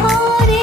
Hare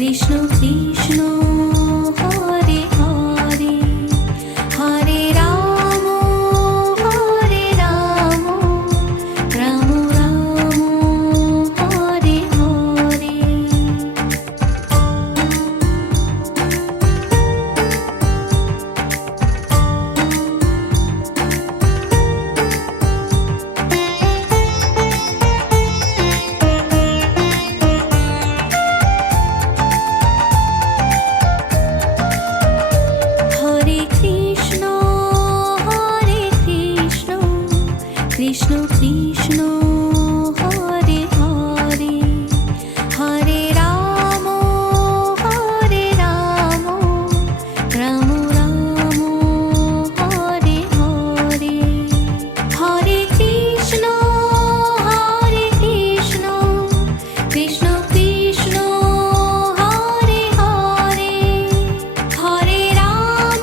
Krishna Krishna Hare Hare, Hare Ram Ram Ram Hare Hare. Krishna Krishna Hare Hare, Hare Ram Ram Ram Hare Hare. Hare Krishna Krishna Krishna Hare Hare, Hare Ram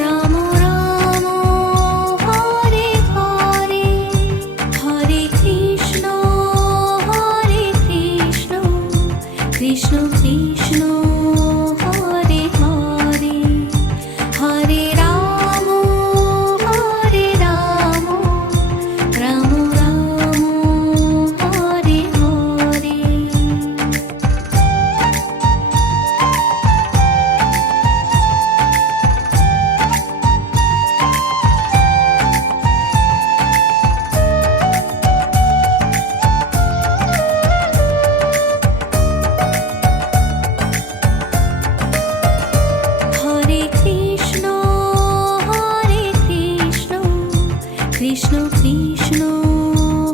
Ram Ram Hare Hare. Hare Krishna Krishna Krishna Hare Hare, Hare Ram Ram Ram Hare Hare. Hare Krishna Krishna Krishna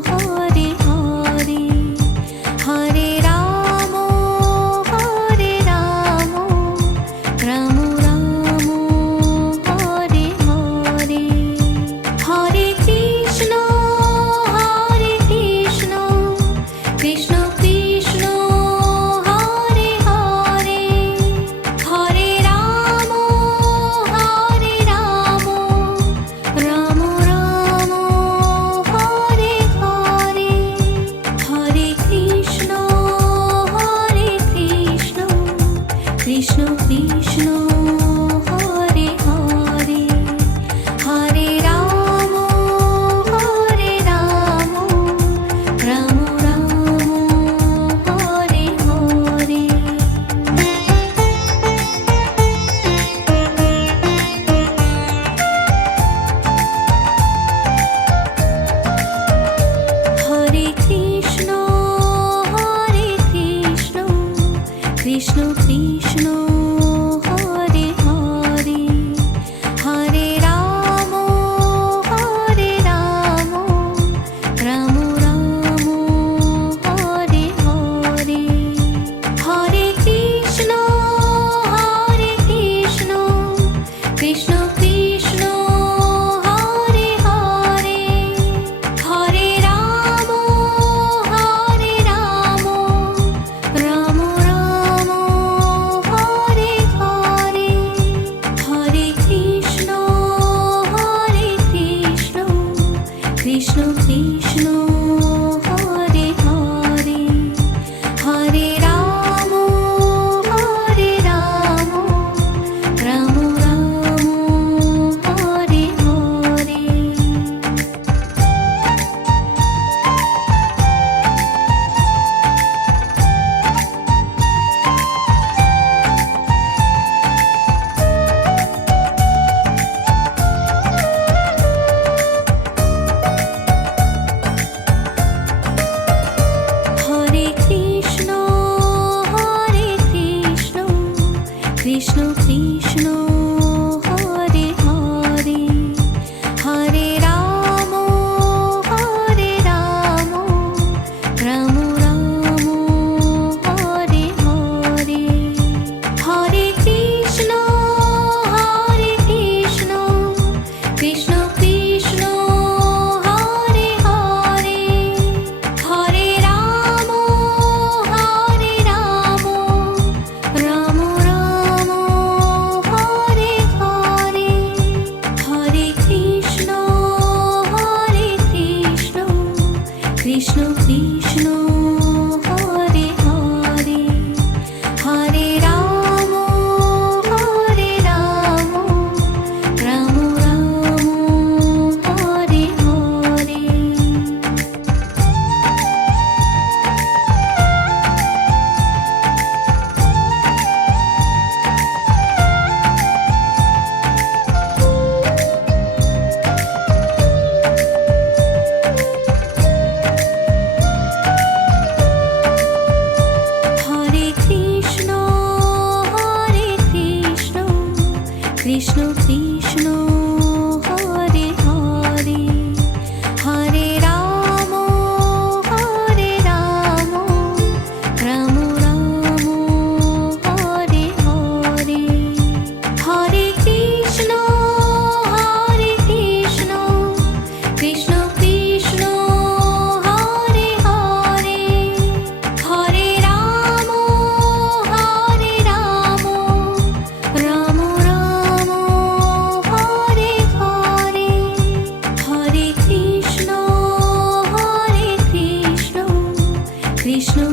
Hare Hare, Hare Ram Ram Ram Hare Hare. Hare Krishna Krishna Krishna Hare Hare, Hare Ram Ram Ram Hare Hare. Hare Krishna Krishna Krishna Hare Hare, Hare Ram Ram Ram Hare Hare. Hare Krishna Krishna Krishna Hare Hare, Hare Ram Ram Ram Hare Hare. Hare Krishna Krishna Krishna Hare Hare, Hare Ram Ram Ram Hare Hare. Hare Krishna Krishna Krishna Hare Hare, Hare Ram Ram Ram Hare Hare. Hare Krishna Krishna Krishna Hare Hare, Hare Ram Ram Ram Hare Hare. Hare Krishna Krishna Krishna Hare Hare, Hare Ram Ram Ram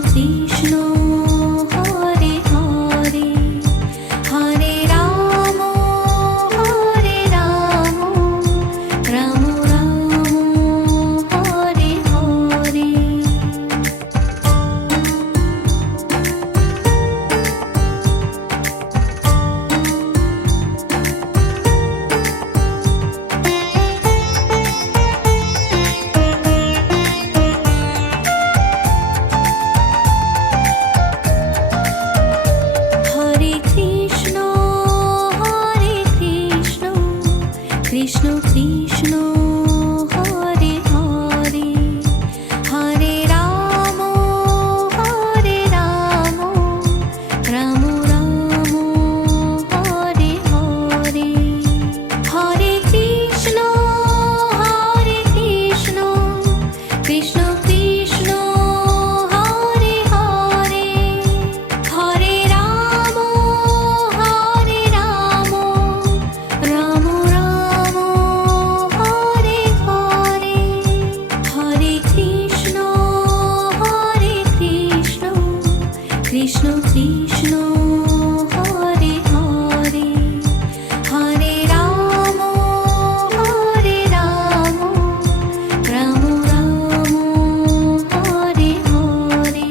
Krishna Hare Hare Hare Ram Ram Ram Hare Hare Hare Krishna Krishna Krishna Hare Hare Hare Ram Ram Ram Hare Hare Hare Krishna Krishna Krishna Hare Hare Hare Ram Ram Ram Hare Hare Hare Krishna Krishna Krishna Hare Hare Hare Ram Ram Ram Hare Hare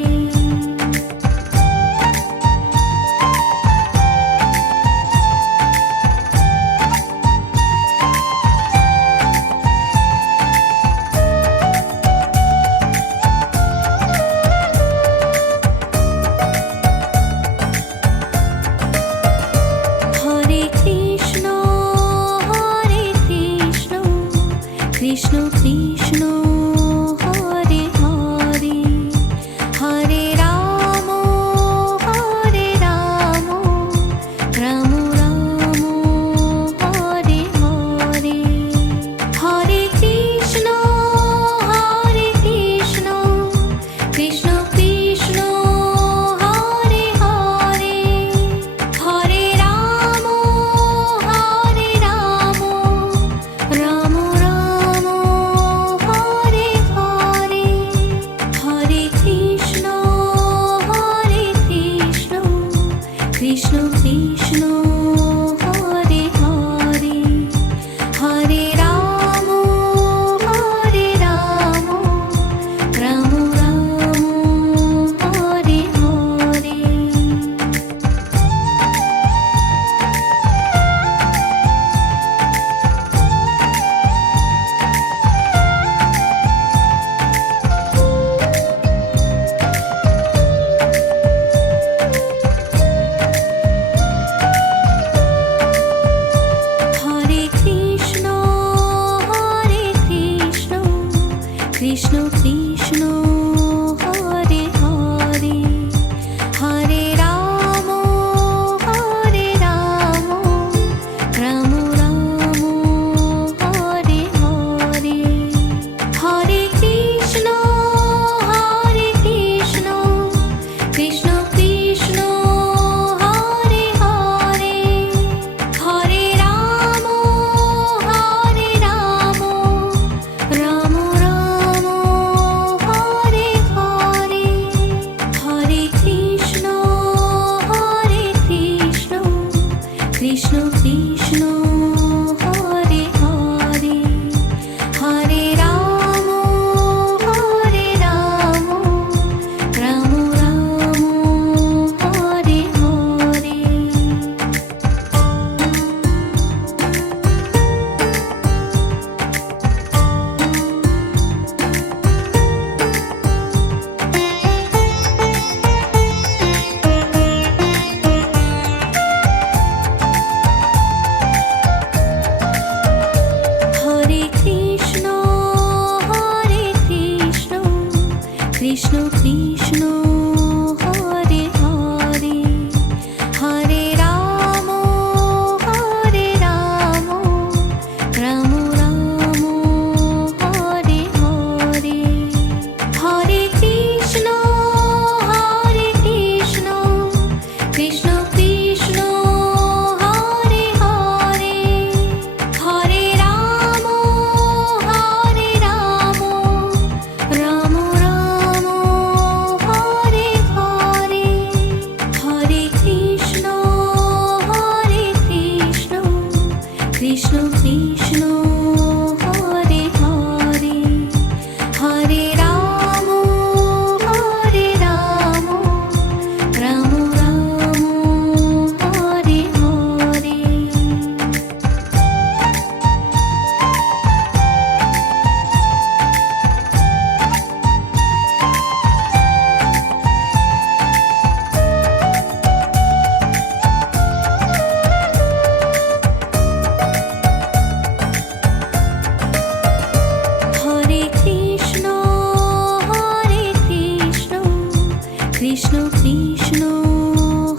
Krishna Krishna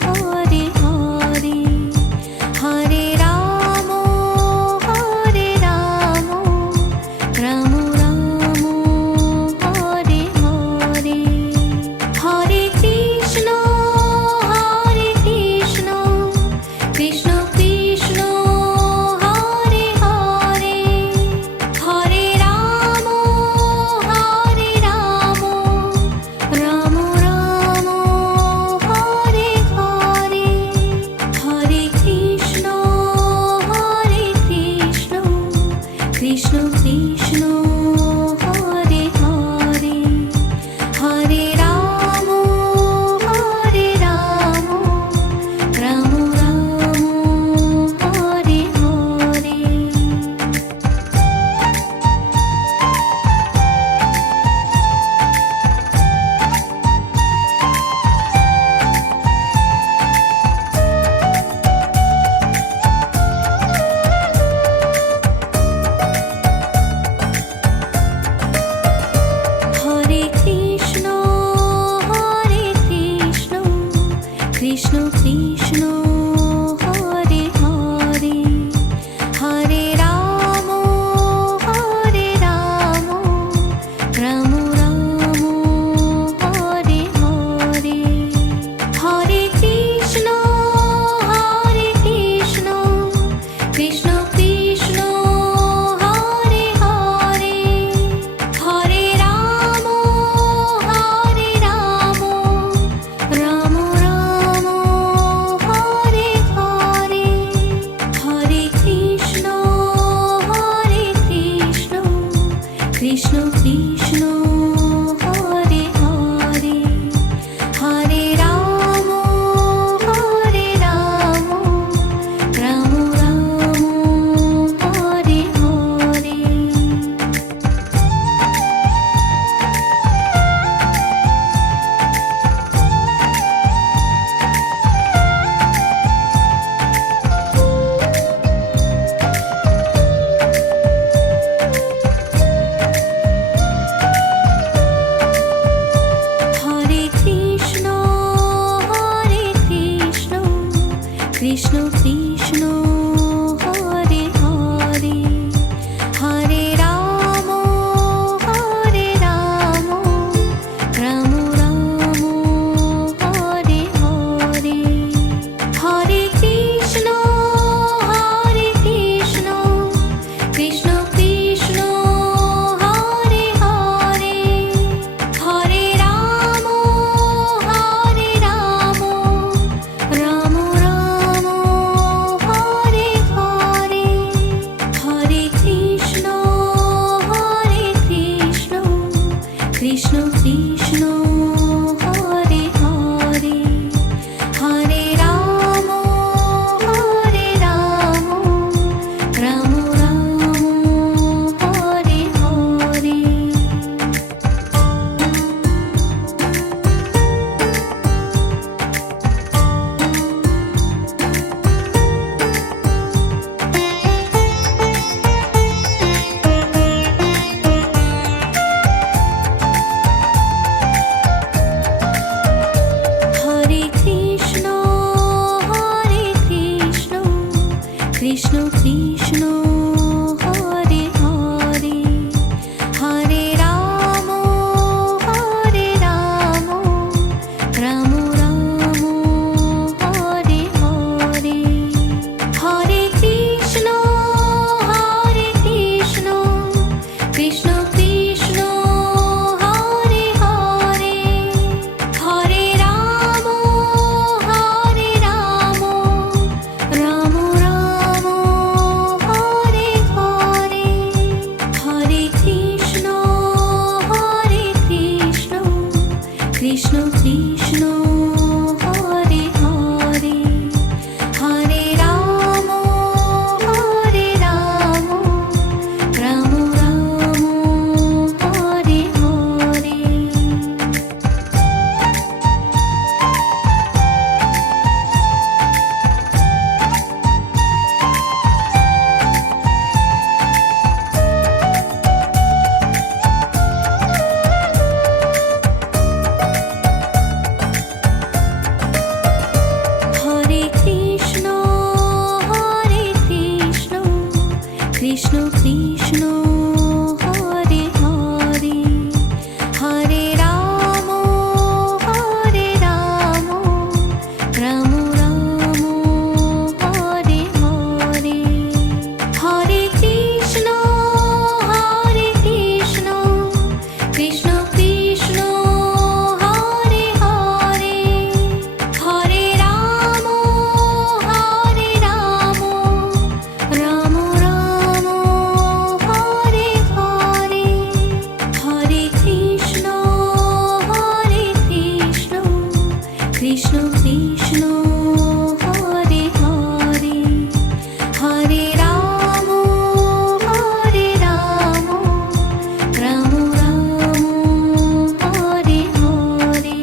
Hare Hare Hare Ram Ram Ram Hare Hare Hare Krishna Krishna Krishna Hare Hare Hare Ram Ram Ram Hare Hare Hare Krishna Krishna Krishna Hare Hare Hare Ram Ram Ram Hare Hare Hare Krishna Krishna Krishna Hare Hare Hare Ram Ram Ram Hare Hare Hare Krishna Krishna Krishna Hare Hare Hare Ram Ram Ram Hare Hare Hare Krishna Krishna Krishna Hare Hare Hare Ram Ram Ram Hare Hare Hare Krishna Krishna Krishna Hare Hare Hare Ram Ram Ram Hare Hare Hare Krishna Krishna Krishna Hare Hare Hare Ram Ram Ram Hare Hare Hare Krishna Krishna Krishna Hare Hare Hare Ram Ram Ram Hare Hare Hare Krishna Krishna Krishna Hare Hare Hare Ram Ram Ram Hare Hare Hare Krishna Krishna Krishna Hare Hare Hare Ram Ram Ram Hare Hare Hare Krishna Krishna Krishna Hare Hare Hare Ram Ram Ram Hare Hare Krishna Krishna Hare Hare Hare Ram Ram Ram Hare Hare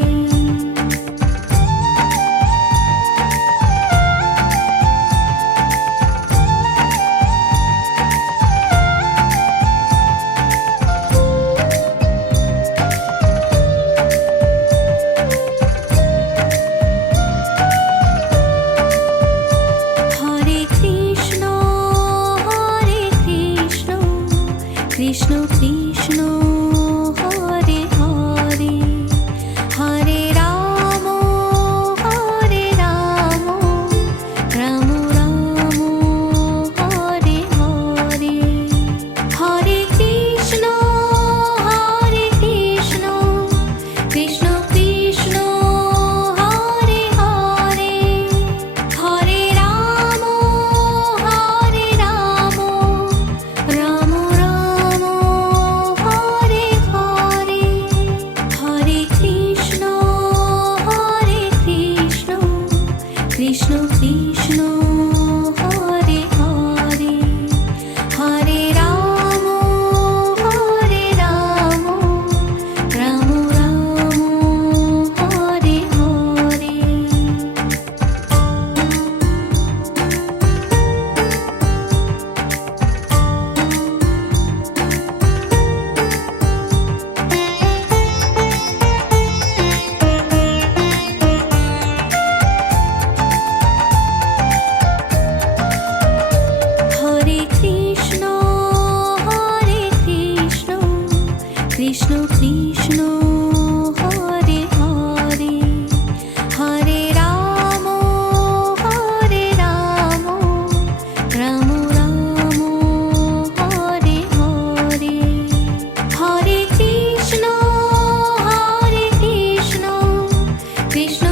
Hare Krishna Krishna Krishna Hare Hare Hare Ram Ram Ram Hare Hare Hare Krishna Krishna Krishna Hare Hare Hare Ram Ram Ram Hare Hare Hare Krishna Krishna Krishna Hare Hare Hare Ram Ram Ram Hare Hare Hare Krishna Krishna Krishna Hare Hare Hare Ram Ram Ram Hare Hare Hare Krishna Krishna